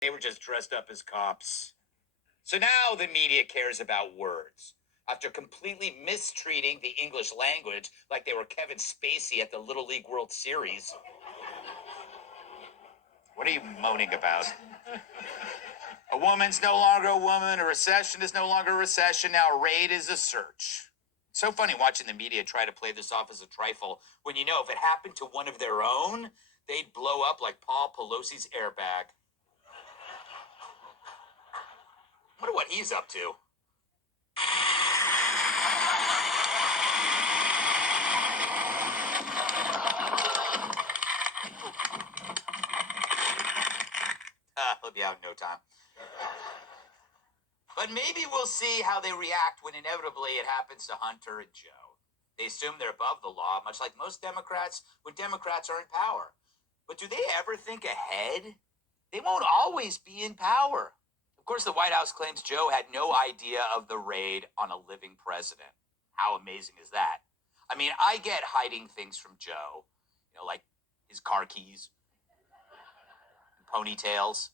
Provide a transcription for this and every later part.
They were just dressed up as cops. So now the media cares about words. After completely mistreating the English language like they were Kevin Spacey at the Little League World Series. What are you moaning about? A woman's no longer a woman. A recession is no longer a recession. Now a raid is a search. So funny watching the media try to play this off as a trifle when you know if it happened to one of their own, they'd blow up like Paul Pelosi's airbag. Wonder what he's up to. He'll be out in no time. But maybe we'll see how they react when inevitably it happens to Hunter and Joe. They assume they're above the law, much like most Democrats when Democrats are in power. But do they ever think ahead? They won't always be in power. Of course, the White House claims Joe had no idea of the raid on a living president. How amazing is that? I mean, I get hiding things from Joe, like his car keys, ponytails.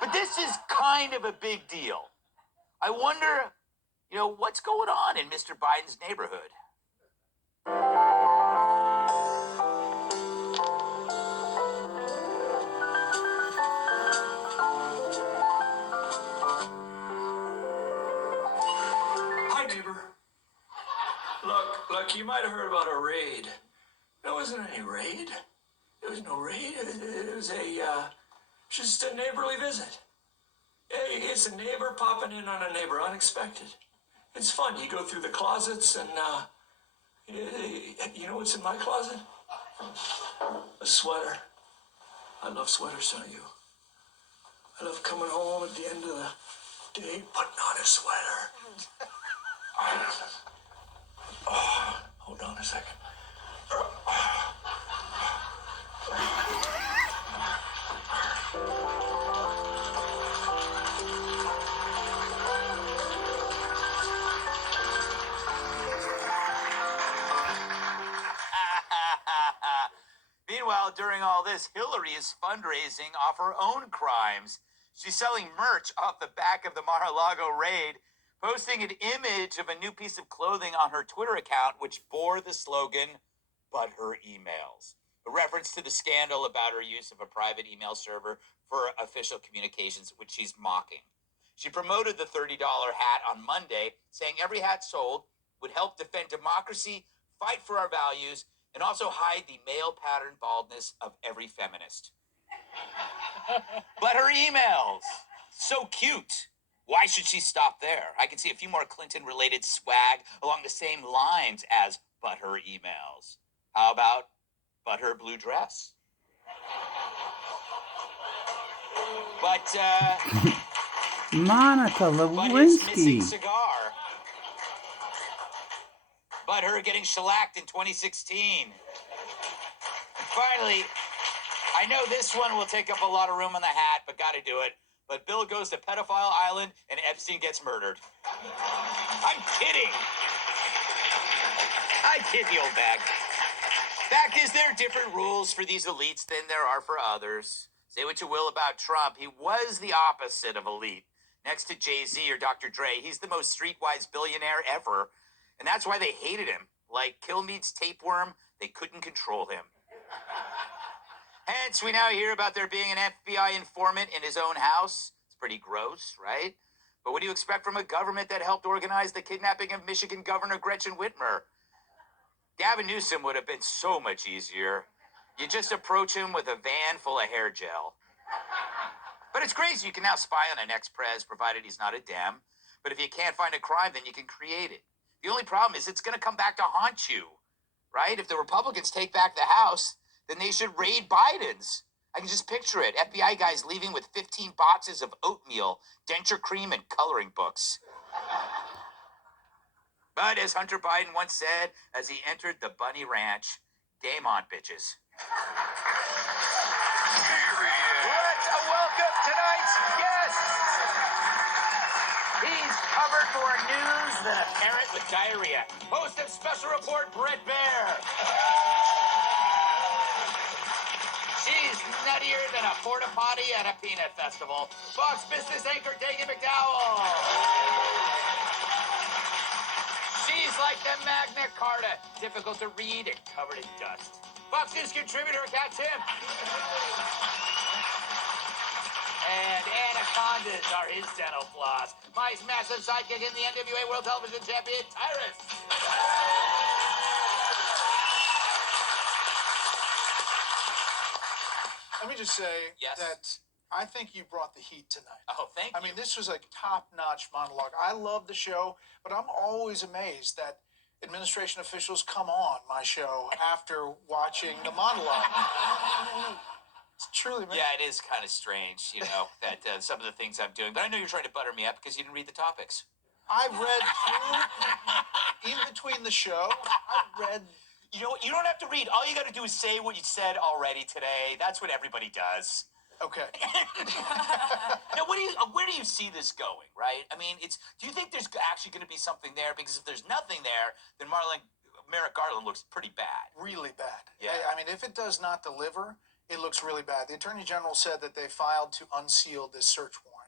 But this is kind of a big deal. I wonder, what's going on in Mr. Biden's neighborhood? Hi, neighbor. Look, you might have heard about a raid. There wasn't any raid. There was no raid. It was just a neighborly visit. It's a neighbor popping in on a neighbor, unexpected. It's fun. You go through the closets and, you know what's in my closet? A sweater. I love sweaters, don't you? I love coming home at the end of the day, putting on a sweater. Hold on a second. Meanwhile, during all this, Hillary is fundraising off her own crimes. She's selling merch off the back of the Mar-a-Lago raid, posting an image of a new piece of clothing on her Twitter account, which bore the slogan, "But her emails," a reference to the scandal about her use of a private email server for official communications, which she's mocking. She promoted the $30 hat on Monday, saying every hat sold would help defend democracy, fight for our values, and also hide the male pattern baldness of every feminist. But her emails, so cute. Why should she stop there? I can see a few more Clinton-related swag along the same lines as "but her emails." How about "but her blue dress"? But Monica but his missing Lewinsky. cigar. But her getting shellacked in 2016. And finally, I know this one will take up a lot of room on the hat, but gotta do it. But Bill goes to Pedophile Island and Epstein gets murdered. I'm kidding. I kid the old bag. Fact is, there are different rules for these elites than there are for others. Say what you will about Trump, he was the opposite of elite. Next to Jay-Z or Dr. Dre, he's the most streetwise billionaire ever. And that's why they hated him. Like Kilmeade's tapeworm, they couldn't control him. Hence, we now hear about there being an FBI informant in his own house. It's pretty gross, right? But what do you expect from a government that helped organize the kidnapping of Michigan Governor Gretchen Whitmer? Gavin Newsom would have been so much easier. You just approach him with a van full of hair gel. But it's crazy. You can now spy on an ex-pres, provided he's not a Dem. But if you can't find a crime, then you can create it. The only problem is it's going to come back to haunt you, right? If the Republicans take back the House, then they should raid Biden's. I can just picture it. FBI guys leaving with 15 boxes of oatmeal, denture cream, and coloring books. But as Hunter Biden once said as he entered the Bunny Ranch, game on, bitches. Let's welcome tonight's guest. He's covered more news than a parent with diarrhea. Host of Special Report, Brett Baer. She's nutty nuttier than a porta potty at a peanut festival. Fox Business anchor Dagan McDowell. She's like the Magna Carta, difficult to read and covered in dust. Fox News contributor Kat Tim. And anacondas are his dental floss. My massive sidekick in the NWA World Television Champion, Tyrus. Let me just say Yes. that I think you brought the heat tonight. Oh, thank you. I mean, this was a top-notch monologue. I love the show, but I'm always amazed that administration officials come on my show after watching the monologue. It's truly amazing. Yeah, it is kind of strange, you know, that some of the things I'm doing. But I know you're trying to butter me up because you didn't read the topics. I read through, in between the show, I read... You know what? You don't have to read. All you got to do is say what you said already today. That's what everybody does. Okay. Now, where do you see this going, right? I mean, do you think there's actually going to be something there? Because if there's nothing there, then Merrick Garland looks pretty bad. Really bad. Yeah. I mean, if it does not deliver, it looks really bad. The Attorney General said that they filed to unseal this search warrant.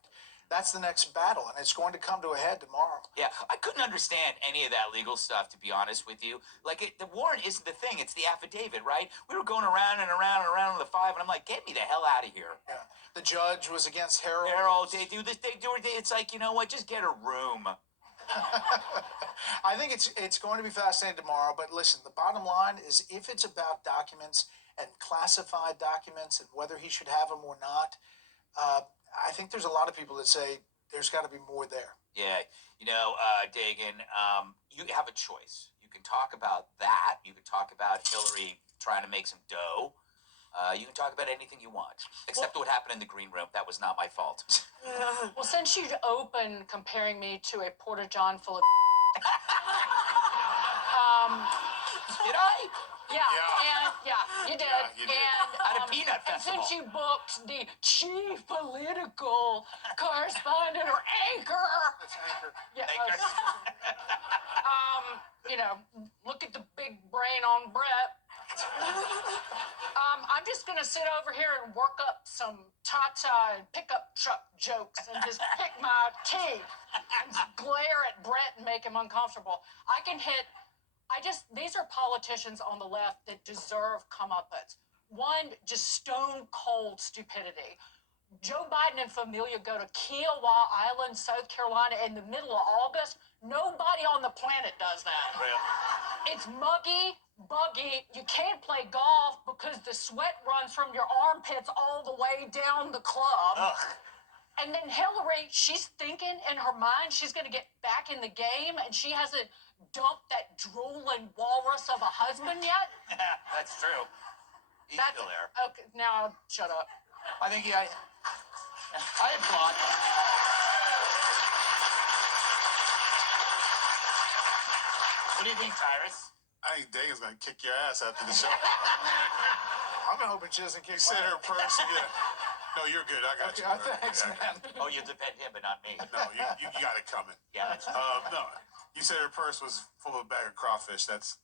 That's the next battle, and it's going to come to a head tomorrow. Yeah, I couldn't understand any of that legal stuff, to be honest with you. Like, the warrant isn't the thing, it's the affidavit, right? We were going around and around and around on the 5, and I'm like, get me the hell out of here. Yeah. The judge was against Harold. They do this, it's like, you know what, just get a room. I think it's going to be fascinating tomorrow, but listen, the bottom line is if it's about documents and classified documents and whether he should have them or not, I think there's a lot of people that say there's got to be more there. Yeah, you know, Dagan, you have a choice. You can talk about that. You can talk about Hillary trying to make some dough. You can talk about anything you want, except what happened in the green room. That was not my fault. Well, since you opened comparing me to a porta-john full of Did I? yeah, you did. Yeah, you did. At a peanut And festival. since you booked the chief political correspondent or anchor, That's anchor. yeah, Anchor. you know, look at the big brain on Brett. I'm just gonna sit over here and work up some Tata and pickup truck jokes and just pick my teeth and glare at Brett and make him uncomfortable. These are politicians on the left that deserve comeuppance. One, just stone cold stupidity. Joe Biden and Familia go to Kiowa Island, South Carolina in the middle of August. Nobody on the planet does that. Really? It's muggy, buggy. You can't play golf because the sweat runs from your armpits all the way down the club. Ugh. And then Hillary, she's thinking in her mind she's going to get back in the game, and she hasn't dumped that drooling walrus of a husband yet. That's true. He's That's still there. okay. Now shut up. I think I applaud. What do you think, Tyrus? I think Dagan's gonna kick your ass after the show. I'm hoping she doesn't kick You said her my purse again. No, you're good. I got Okay, you. thanks, Yeah. man. Oh, you defend him, but not me. No, you got it coming. Yeah, that's No, you said her purse was full of a bag of crawfish. That's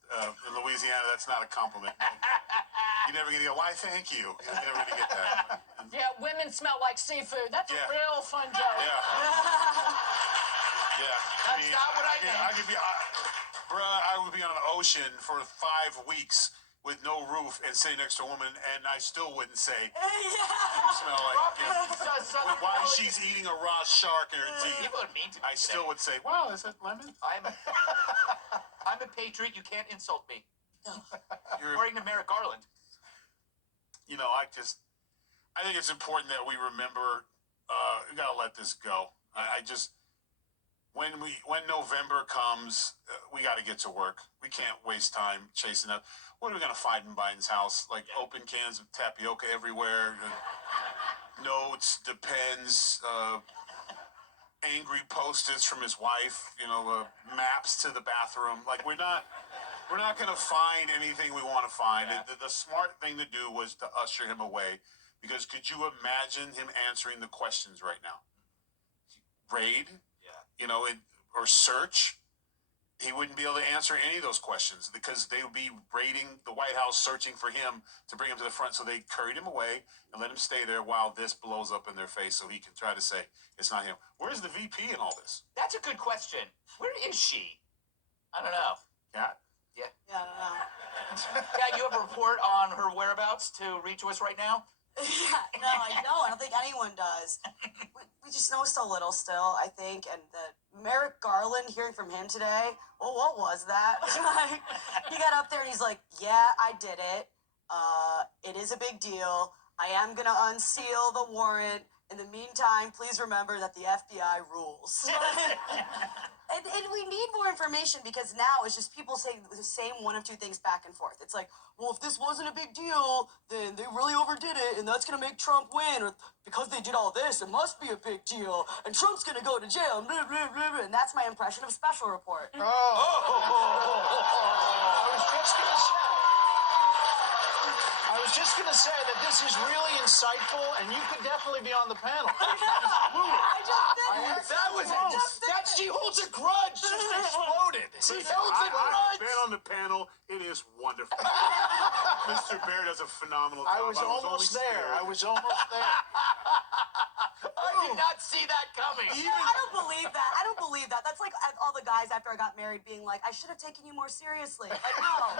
in Louisiana. That's not a compliment. You're never gonna get. Why? Thank you. You're never gonna get that. Yeah, women smell like seafood. That's Yeah. a real fun joke. Yeah. Yeah. That's not what I meant. I could be, bruh. I would be on an ocean for 5 weeks with no roof and sitting next to a woman, and I still wouldn't say. You smell like. While she's eating a raw shark in her teeth, People are mean to me I still today. would say, "Wow, is that lemon?" I'm a patriot. You can't insult me. You're, According to Merrick Garland. you know, I think it's important that we remember. We gotta let this go. I just. When November comes, we got to get to work. We can't waste time chasing up. What are we going to find in Biden's house? Like open cans of tapioca everywhere, notes, depends, angry post-its from his wife, maps to the bathroom. Like we're not going to find anything we want to find. Yeah. The smart thing to do was to usher him away, because could you imagine him answering the questions right now? Raid? Or search, he wouldn't be able to answer any of those questions because they would be raiding the White House, searching for him to bring him to the front. So they carried him away and let him stay there while this blows up in their face so he can try to say it's not him. Where's the VP in all this? That's a good question. Where is she? I don't know. Cat? Yeah. Yeah, I don't know. Yeah, you have a report on her whereabouts to read to us right now? Yeah, no, I don't. I don't think anyone does. We just know so little still, I think. And the Merrick Garland, hearing from him today, well, what was that? Like, he got up there and he's like, yeah, I did it. It is a big deal. I am going to unseal the warrant. In the meantime, please remember that the FBI rules. And we need more information because now it's just people saying the same one of two things back and forth. It's like, well, if this wasn't a big deal, then they really overdid it, and that's going to make Trump win. Or because they did all this, it must be a big deal, and Trump's going to go to jail. Blah, blah, blah, blah. And that's my impression of Special Report. I was just gonna say that this is really insightful, and you could definitely be on the panel. I just did. That she holds a grudge. Just exploded. She holds a I've grudge. been on the panel. It is wonderful. Mr. Bear does a phenomenal job. I was almost there. I was almost there. I did not see that coming. I don't believe that. I don't believe that. That's like all the guys after I got married being like, I should have taken you more seriously. Like, no.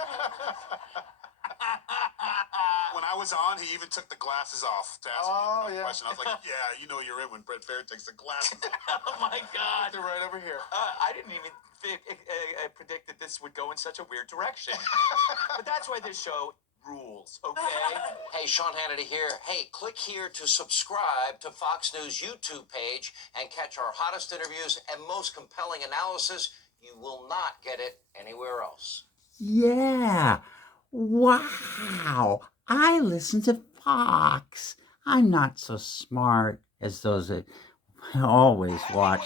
When I was on, he even took the glasses off to ask me a question. I was like, yeah, you know you're in when Brett Baer takes the glasses off. Oh, my God. They're right over here. I didn't even predict that this would go in such a weird direction. But that's why this show rules, okay? Hey, Sean Hannity here. Hey, click here to subscribe to Fox News YouTube page and catch our hottest interviews and most compelling analysis. You will not get it anywhere else. Yeah. Wow. I listen to Fox. I'm not so smart as those that always watch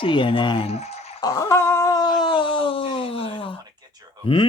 CNN. Oh. I don't want to get your hopes up.